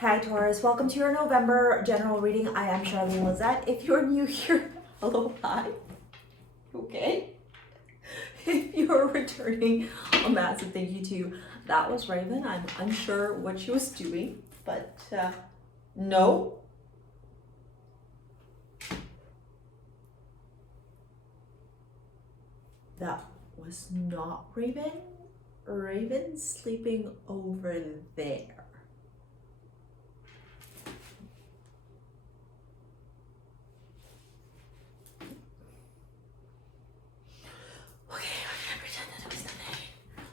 Hi Taurus, welcome to your November general reading. I am Charlene Lizette. If you're new here, hello, hi. Okay. If you're returning, a massive thank you to that was Raven. I'm unsure what she was doing, but no. That was not Raven. Raven's sleeping over there.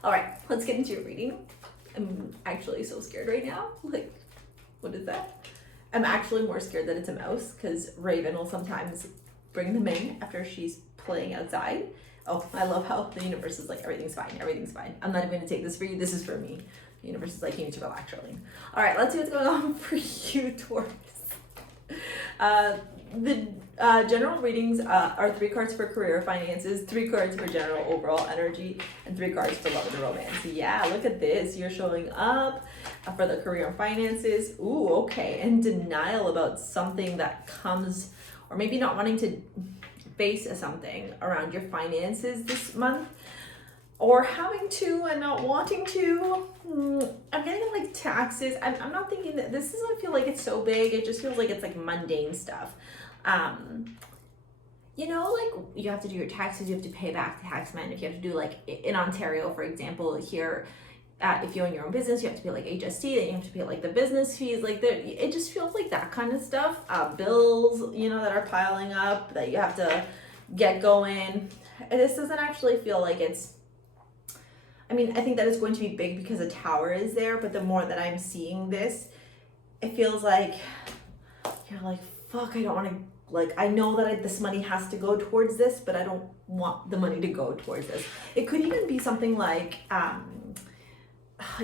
All right, let's get into your reading. I'm actually so scared right now. Like, what is that? I'm actually more scared that it's a mouse because Raven will sometimes bring them in after she's playing outside. Oh, I love how the universe is like, everything's fine, everything's fine. I'm not even gonna take this for you, this is for me. The universe is like, you need to relax, Charlene. All right, let's see what's going on for you, Taurus. The general readings are 3 cards for career finances, 3 cards for general overall energy, and 3 cards for love and romance. Yeah, look at this. You're showing up for the career and finances. Ooh, okay. And denial about something that comes, or maybe not wanting to face something around your finances this month, or having to and not wanting to. I'm getting like taxes. I'm not thinking that this doesn't feel like it's so big. It just feels like it's like mundane stuff. You know, like you have to do your taxes, you have to pay back the taxman. If you have to do like in Ontario, for example, here, if you own your own business, you have to pay like HST, then you have to pay like the business fees. Like it just feels like that kind of stuff. Bills, you know, that are piling up that you have to get going. And this doesn't actually feel like it's, I mean, I think that it's going to be big because a tower is there, but the more that I'm seeing this, it feels like you're like, fuck, I don't want to, like, I know that this money has to go towards this, but I don't want the money to go towards this. It could even be something like,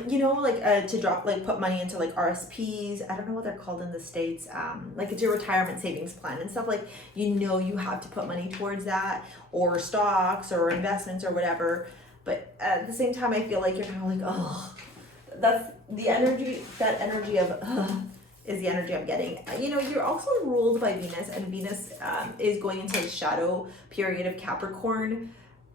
you know, like to drop, like put money into like RSPs. I don't know what they're called in the States. Like it's your retirement savings plan and stuff. Like, you know, you have to put money towards that, or stocks or investments or whatever. But at the same time, I feel like you're kind of like, oh, that's the energy, that energy of, is the energy I'm getting. You know, you're also ruled by Venus, and Venus is going into a shadow period of Capricorn.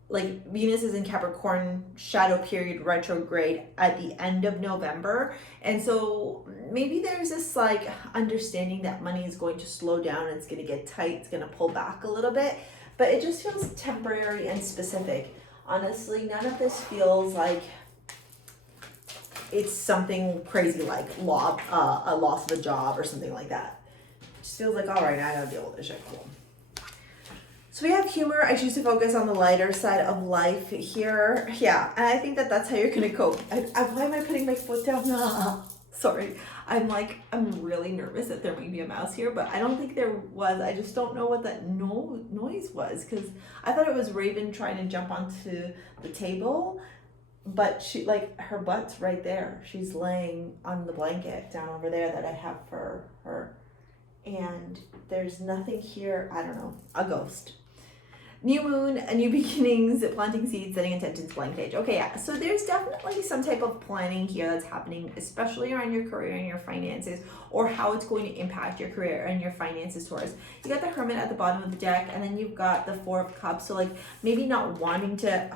Like Venus is in Capricorn shadow period retrograde at the end of November. And so maybe there's this like understanding that money is going to slow down, it's going to get tight, it's going to pull back a little bit, but it just feels temporary and specific. Honestly, none of this feels like it's something crazy like a loss of a job or something like that. It just feels like, all right, I gotta deal with this shit. Cool. So we have humor. I choose to focus on the lighter side of life here. Yeah, and I think that that's how you're gonna cope. Why am I putting my foot down? Sorry. I'm really nervous that there may be a mouse here, but I don't think there was. I just don't know what that noise was, because I thought it was Raven trying to jump onto the table, but she, like, her butt's right there. She's laying on the blanket down over there that I have for her. And there's nothing here. I don't know. A ghost. New moon, a new beginnings, planting seeds, setting intentions, blank page. Okay, yeah. So there's definitely some type of planning here that's happening, especially around your career and your finances, or how it's going to impact your career and your finances, Taurus. You got the Hermit at the bottom of the deck, and then you've got the Four of Cups. So like maybe not wanting to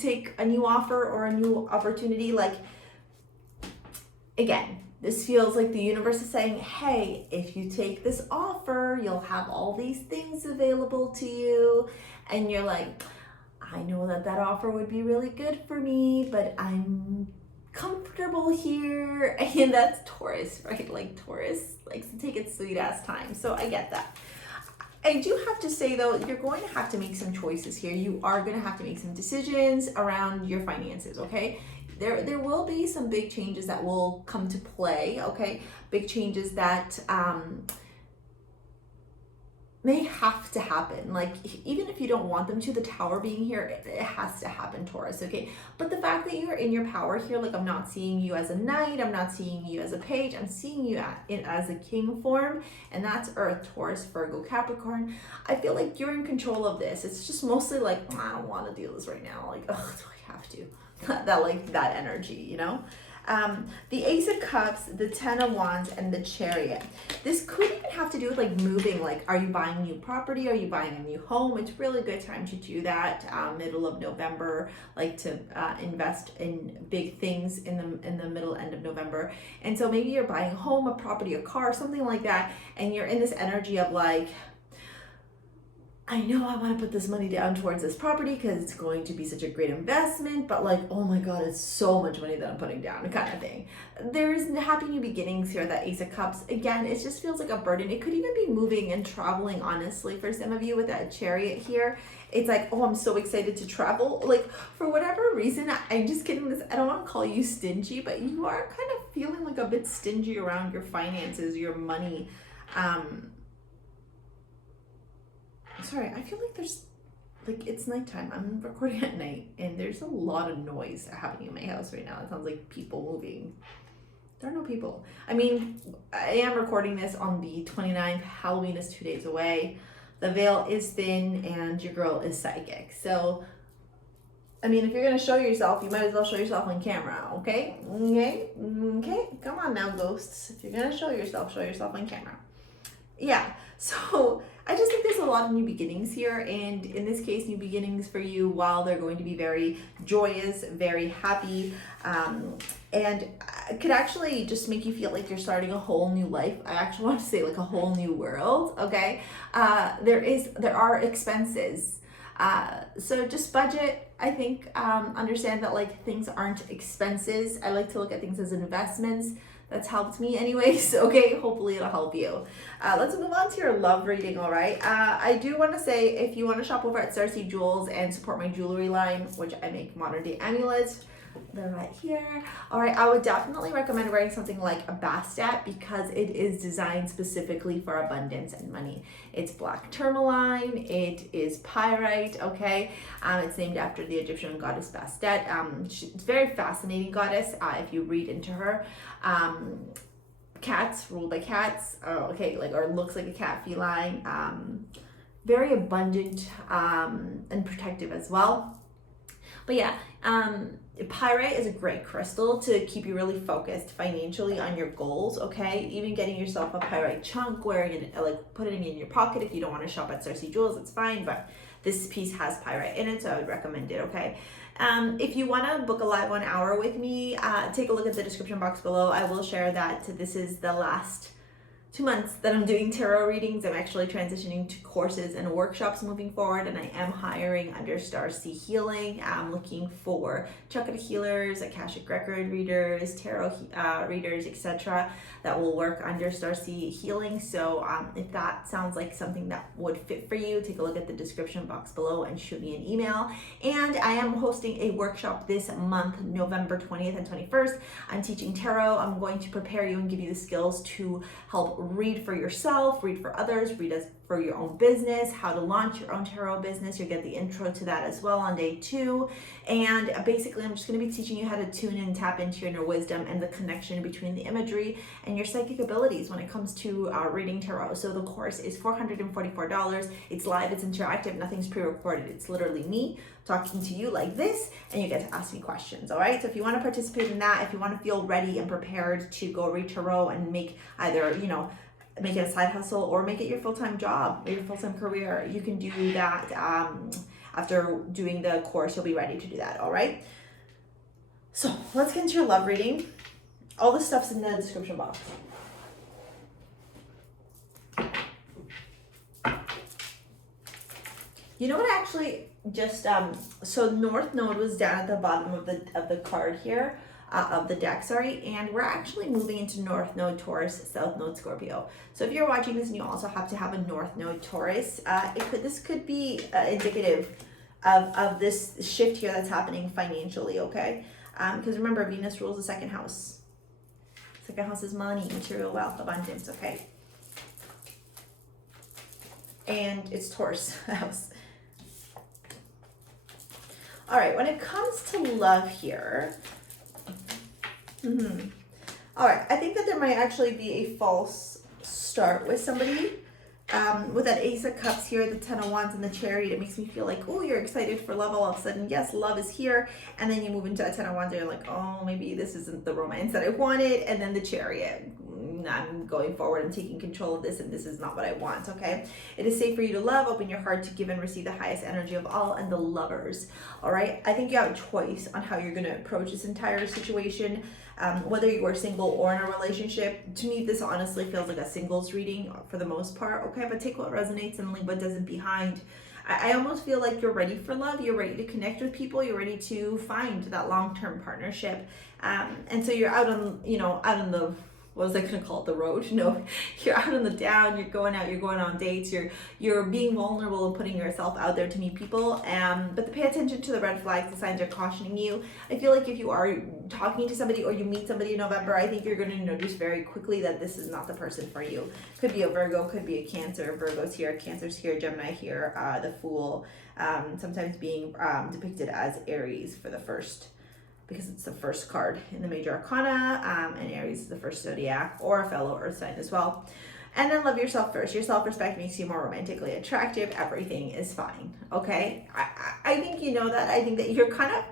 take a new offer or a new opportunity. Like, again, this feels like the universe is saying, hey, if you take this offer, you'll have all these things available to you. And you're like, I know that offer would be really good for me, but I'm comfortable here. And that's Taurus, right? Like Taurus likes to take its sweet ass time. So I get that. I do have to say though, you're going to have to make some choices here. You are going to have to make some decisions around your finances, okay? There will be some big changes that will come to play, okay? Big changes that may have to happen. Like, even if you don't want them to, the tower being here, it has to happen, Taurus, okay? But the fact that you're in your power here, like, I'm not seeing you as a knight, I'm not seeing you as a page, I'm seeing you as a king form, and that's Earth, Taurus, Virgo, Capricorn. I feel like you're in control of this. It's just mostly like, I don't want to deal with this right now. Like, ugh, do I have to? That energy, you know? The Ace of Cups, the Ten of Wands, and the Chariot. This could even have to do with like moving. Like, are you buying new property? Are you buying a new home? It's really a good time to do that. Middle of November, like to invest in big things in the middle end of November. And so maybe you're buying a home, a property, a car, something like that, and you're in this energy of like, I know I want to put this money down towards this property because it's going to be such a great investment, but like, oh my God, it's so much money that I'm putting down, kind of thing. There's happy new beginnings here, that Ace of Cups. Again, it just feels like a burden. It could even be moving and traveling, honestly, for some of you with that Chariot here. It's like, oh, I'm so excited to travel. Like, for whatever reason, I'm just kidding this. I don't want to call you stingy, but you are kind of feeling like a bit stingy around your finances, your money. Sorry, I feel like there's, like, it's nighttime. I'm recording at night, and there's a lot of noise happening in my house right now. It sounds like people moving. There are no people. I mean, I am recording this on the 29th. Halloween is 2 days away. The veil is thin, and your girl is psychic. So, I mean, if you're going to show yourself, you might as well show yourself on camera, okay? Okay? Come on now, ghosts. If you're going to show yourself on camera. Yeah, so I just think there's a lot of new beginnings here, and in this case, new beginnings for you, while they're going to be very joyous, very happy, and could actually just make you feel like you're starting a whole new life. I actually want to say like a whole new world, okay? There are expenses. So just budget, I think, understand that like things aren't expenses. I like to look at things as investments. That's helped me anyways, okay? Hopefully it'll help you. Let's move on to your love reading, all right? I do want to say, if you want to shop over at STARSEA Jewels and support my jewelry line, which I make modern day amulets, they're right here. All right, I would definitely recommend wearing something like a bastet because it is designed specifically for abundance and money. It's black tourmaline, it is pyrite, okay? It's named after the Egyptian goddess Bastet. She's a very fascinating goddess if you read into her. Cats, ruled by cats, okay, like, or looks like a cat feline. Very abundant and protective as well. But yeah, pyrite is a great crystal to keep you really focused financially on your goals, okay? Even getting yourself a pyrite chunk, wearing it, like putting it in your pocket. If you don't want to shop at STARSEA Jewels, it's fine, but this piece has pyrite in it, so I would recommend it, okay? If you want to book a live 1 hour with me, take a look at the description box below. I will share that this is the last 2 months that I'm doing tarot readings. I'm actually transitioning to courses and workshops moving forward, and I am hiring under STARSEA Healing. I'm looking for chakra healers, Akashic record readers, tarot readers, etc. that will work under STARSEA Healing. So if that sounds like something that would fit for you, take a look at the description box below and shoot me an email. And I am hosting a workshop this month, November 20th and 21st. I'm teaching tarot. I'm going to prepare you and give you the skills to help read for yourself, read for others, read as for your own business, how to launch your own tarot business. You'll get the intro to that as well on day 2. And basically, I'm just going to be teaching you how to tune in, tap into your inner wisdom and the connection between the imagery and your psychic abilities when it comes to reading tarot. So the course is $444. It's live, it's interactive, nothing's pre-recorded. It's literally me talking to you like this, and you get to ask me questions, all right? So if you want to participate in that, if you want to feel ready and prepared to go read tarot and make either, you know, make it a side hustle or make it your full-time job, your full-time career, you can do that. After doing the course, you'll be ready to do that, all right? So let's get into your love reading. All the stuff's in the description box. You know what, actually, just so North Node was down at the bottom of the card here, of the deck, sorry, and we're actually moving into North Node Taurus, South Node Scorpio. So if you're watching this and you also have to have a North Node Taurus, this could be indicative of this shift here that's happening financially, okay? Because remember, Venus rules the second house. Second house is money, material wealth, abundance, okay? And it's Taurus house. All right, when it comes to love here, all right, I think that there might actually be a false start with somebody. With that Ace of Cups here, the Ten of Wands and the Chariot, it makes me feel like, oh, you're excited for love all of a sudden. Yes, love is here. And then you move into a Ten of Wands and you're like, oh, maybe this isn't the romance that I wanted. And then the Chariot, I'm going forward, I'm taking control of this, and this is not what I want, okay? It is safe for you to love, open your heart to give and receive the highest energy of all, and the Lovers, all right? I think you have a choice on how you're going to approach this entire situation, whether you are single or in a relationship. To me, this honestly feels like a singles reading for the most part, okay? But take what resonates and leave what doesn't behind. I almost feel like you're ready for love, you're ready to connect with people, you're ready to find that long-term partnership, and so you're out on, out on the, what was I gonna call it, the road? No, you're out on the down, you're going out, you're going on dates, you're being vulnerable and putting yourself out there to meet people. But pay attention to the red flags, the signs are cautioning you. I feel like if you are talking to somebody or you meet somebody in November, I think you're gonna notice very quickly that this is not the person for you. Could be a Virgo, could be a Cancer. Virgo's here, Cancer's here, Gemini here, the Fool, sometimes being depicted as Aries for the first, because it's the first card in the major arcana, and Aries is the first zodiac, or a fellow earth sign as well. And then love yourself first. Your self-respect makes you more romantically attractive. Everything is fine, okay? I think you know that. I think that you're kind of,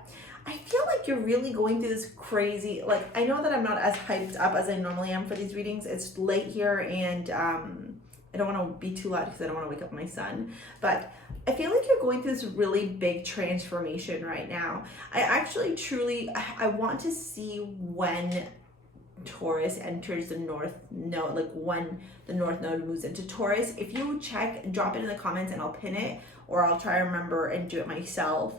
I feel like you're really going through this crazy, like, I know that I'm not as hyped up as I normally am for these readings. It's late here, and I don't want to be too loud because I don't want to wake up my son, but I feel like you're going through this really big transformation right now. I actually truly, I want to see when Taurus enters the North Node, like when the North Node moves into Taurus. If you check, drop it in the comments and I'll pin it, or I'll try to remember and do it myself.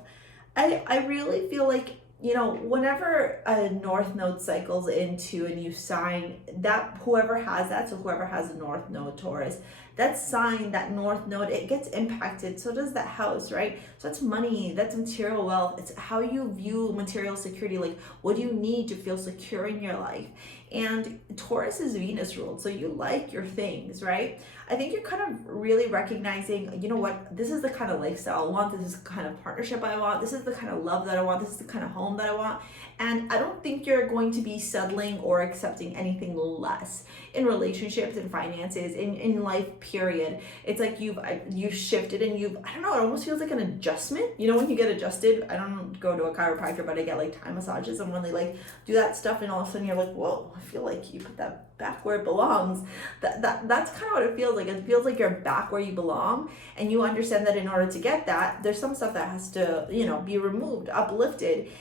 I really feel like, whenever a North Node cycles into a new sign, that whoever has that, so whoever has a North Node Taurus, that sign, that North Node, it gets impacted. So does that house, right? So that's money, that's material wealth. It's how you view material security. Like, what do you need to feel secure in your life? And Taurus is Venus ruled, so you like your things, right? I think you're kind of really recognizing, you know what, this is the kind of lifestyle I want, this is the kind of partnership I want, this is the kind of love that I want, this is the kind of home that I want. And I don't think you're going to be settling or accepting anything less in relationships and finances, in life, period. It's like you've shifted, and I don't know, it almost feels like an adjustment. When you get adjusted, I don't go to a chiropractor, but I get like Thai massages, and when they like do that stuff, and all of a sudden you're like, whoa, I feel like you put that back where it belongs. That's kind of what it feels like. It feels like you're back where you belong, and you understand that in order to get that, there's some stuff that has to, be removed, uplifted.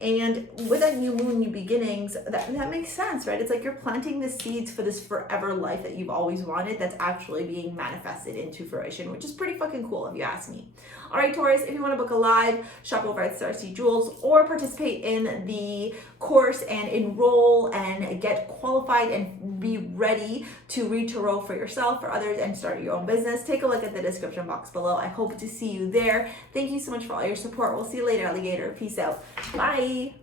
And with that new moon, new beginnings, that makes sense, right? It's like you're planting the seeds for this forever life that you've always wanted, that's actually being manifested into fruition, which is pretty fucking cool if you ask me. All right, Taurus, if you want to book a live, shop over at STARSEA Jewels, or participate in the course and enroll and get qualified and be ready to read tarot for yourself, for others, and start your own business, take a look at the description box below. I hope to see you there. Thank you so much for all your support. We'll see you later, alligator. Peace out. Bye.